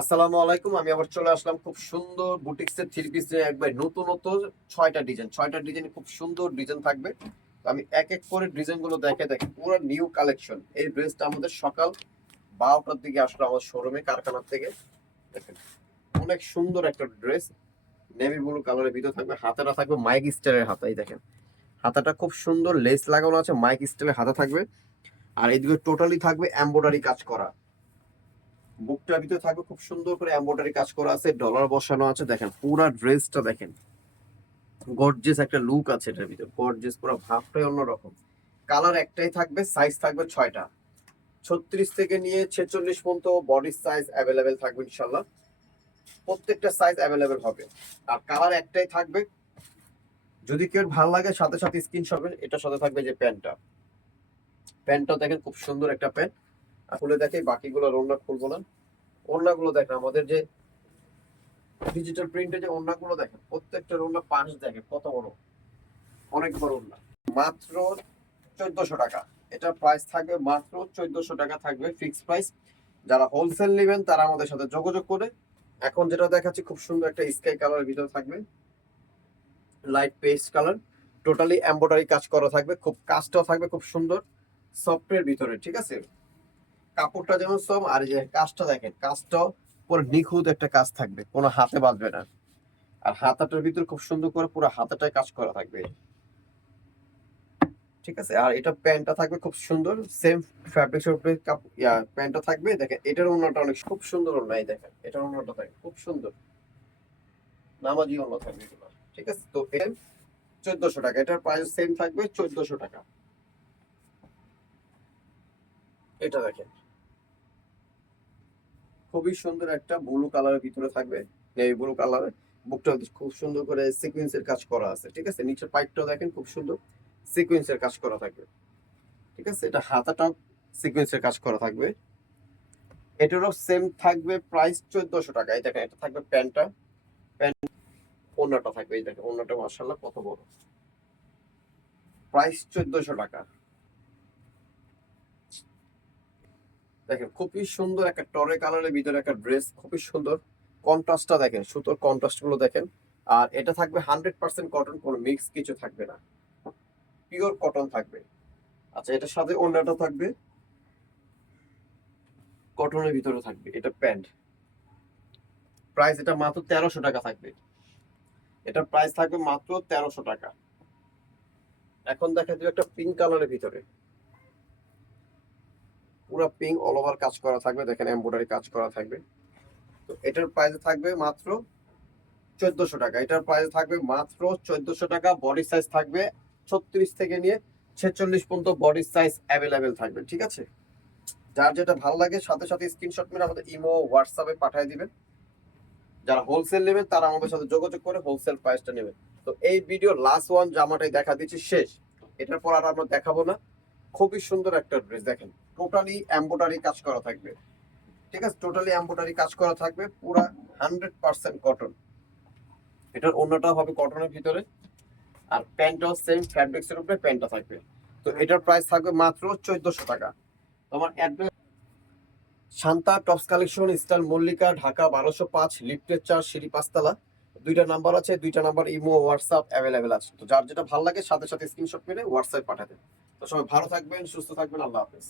আসসালামু আলাইকুম। আমি আবার চলে আসলাম খুব সুন্দর বুটিক্সের থ্রি পিস নিয়ে একবার নতুন 6টা ডিজাইন খুব সুন্দর ডিজাইন থাকবে। তো আমি এক এক করে ডিজাইনগুলো দেখে পুরো নিউ কালেকশন। এই ড্রেসটা আমাদের সকাল 12টার দিকে আসলো আমার শোরুমে কারখানার থেকে। দেখেন অনেক সুন্দর একটা ড্রেস, নেভি ব্লু কালারের ভিতর থাকবে। হাতাটা থাকবে মাইক স্টাইলের হাতা। এই দেখেন হাতাটা খুব সুন্দর লেস লাগানো আছে, মাইক স্টাইলের হাতা থাকবে। আর এইদিকে টোটালি থাকবে এমব্রয়ডারি কাজ করা। বুকটার ভিতরে থাকবে খুব সুন্দর করে এমব্রয়ডারি কাজ করা আছে, ডলার বসানো আছে। দেখেন পুরো ড্রেসটা দেখেন, গর্জিয়াস একটা লুক আছে এটার ভিতরে। গর্জিয়াস পুরো ভাবটাই অন্যরকম। কালার একটাই থাকবে, সাইজ থাকবে 6টা, 36 থেকে নিয়ে 46 পর্যন্ত বডি সাইজ অ্যাভেলেবেল থাকবে ইনশাল্লাহ। প্রত্যেকটা সাইজ অ্যাভেলেবেল হবে। আর কালার একটাই থাকবে। যদি কেউ ভালো লাগে সাথে সাথে স্ক্রিনশট করবেন। এটার সাথে থাকবে যে প্যান্টটা দেখেন খুব সুন্দর একটা প্যান্ট। খুলে দেখে বাকিগুলো ওড়না খুলবো না। ওড়নাগুলো দেখেন আমাদের যে ডিজিটাল প্রিন্টে যে ওড়নাগুলো দেখেন, প্রত্যেকটার ওড়না পাঁচ দেখেন কত বড়, অনেক বড় ওড়না। মাত্র 1400 টাকা। এটার প্রাইস থাকবে মাত্র 1400 টাকা থাকবে ফিক্সড প্রাইস। যারা হোলসেল নেবেন তারা আমাদের সাথে যোগাযোগ করে। এখন যেটা দেখাচ্ছি খুব সুন্দর একটা স্কাই কালারের ভিতরে থাকবে, light paste colour, totally embroidery কাজ করা থাকবে। খুব কাজটাও থাকবে খুব সুন্দর সফটের ভিতরে, ঠিক আছে। কাপড়টা যেমন সব, আর এই যে কাজটা দেখেন, কাজটাও পুরো নিখুঁত একটা কাজ থাকবে, কোনো হাতে বাঁধবে না। আর হাতাটার ভিতর খুব সুন্দর করে পুরো হাতাটায় কাজ করা থাকবে, ঠিক আছে। আর এটা প্যান্টটা থাকবে খুব সুন্দর, সেম ফ্যাব্রিক্সের উপরে প্যান্টটা থাকবে। দেখেন এটার ওড়নাটা অনেক খুব সুন্দর ওড়না। এই দেখেন এটার ওড়নাটা থাকবে খুব সুন্দর, নামাজি ওড়না থাকবে এগুলো, ঠিক আছে। তো এর 1400 টাকা, এটার প্রাইস সেম থাকবে 1400 টাকা। এটা দেখেন খুবই সুন্দর একটা ব্লু কালারের ভিতরে থাকবে, নেভি ব্লু কালারের। বুকটা খুব সুন্দর করে সিকোয়েন্সের কাজ করা আছে, ঠিক আছে। নিচের পাইপটাও দেখেন খুব সুন্দর সিকোয়েন্সের কাজ করা থাকবে, ঠিক আছে। এটা হাতাটাও সিকোয়েন্সের কাজ করা থাকবে। এটারও সেম থাকবে প্রাইস 1400 টাকা। এই দেখেন এটা থাকবে প্যান্টটা, প্যান্ট ওড়নাটা থাকবে। এই দেখেন ওড়নাটা মাশাআল্লাহ কত বড়, প্রাইস 1400 টাকা। দেখেন খুবই সুন্দর একটা টরে কালারের ভিতরে একটা ড্রেস, খুবই সুন্দর। কন্ট্রাস্টটা দেখেন, সুতোর কন্ট্রাস্ট গুলো দেখেন। আর এটা থাকবে 100% কটন, কোনো মিক্স কিছু থাকবে না, পিওর কটন থাকবে। আচ্ছা এটার সাথে ওড়নাটা থাকবে কটনের ভিতরে থাকবে। এটা প্যান্ট, প্রাইস এটা মাত্র 1300 টাকা থাকবে। এটা প্রাইস থাকবে মাত্র 1300 টাকা। এখন দেখা দিল একটা পিঙ্ক কালারের ভিতরে, পুরো পিঙ্ক অল ওভার কাজ করা থাকবে। দেখেন এমব্রয়ডারি কাজ করা থাকবে। তো এটার প্রাইস থাকবে মাত্র 1400 টাকা। এটার প্রাইস থাকবে মাত্র 1400 টাকা। বডি সাইজ থাকবে 36 থেকে নিয়ে 46 পর্যন্ত বডি সাইজ অ্যাভেলেবেল থাকবে, ঠিক আছে। যার যেটা ভালো লাগে সাথে সাথে স্ক্রিনশট মেরে আমাদের ইমো হোয়াটসঅ্যাপে পাঠিয়ে দিবেন। যারা হোলসেল নেবেন তারা আমাদের সাথে যোগাযোগ করে হোলসেল প্রাইসটা নেবেন। তো এই ভিডিও লাস্ট ওয়ান জামাটাই দেখা দিচ্ছি, শেষ। এটার পর আর আমরা দেখাবো না। খুবই সুন্দর একটা ড্রেস দেখেন, টোটালি এমব্রয়ডারি কাজ করা থাকবে, ঠিক আছে। টোটালি এমব্রয়ডারি কাজ করা থাকবে, পুরা 100% কটন। এটার অন্যটা হবে কটনের ভিতরে। আর প্যান্টটাও সেম ফ্যাব্রিক্সের উপরে প্যান্টটা থাকবে। তো এটার প্রাইস থাকবে মাত্র 1400 টাকা। তোমার address Shanta tops collection, style Mallika, Dhaka 1205, লিফটের 4, সিঁড়ি 5 তলা। দুইটা নাম্বার আছে, দুইটা নাম্বার ইমো হোয়াটসঅ্যাপ অ্যাভেলেবেল আছে। তো যার যেটা ভালো লাগে সাথে সাথে স্ক্রিনশট মেরে হোয়াটসঅ্যাপ পাঠাতে। তো সবাই ভালো থাকবেন, সুস্থ থাকবেন, আল্লাহ হাফেজ।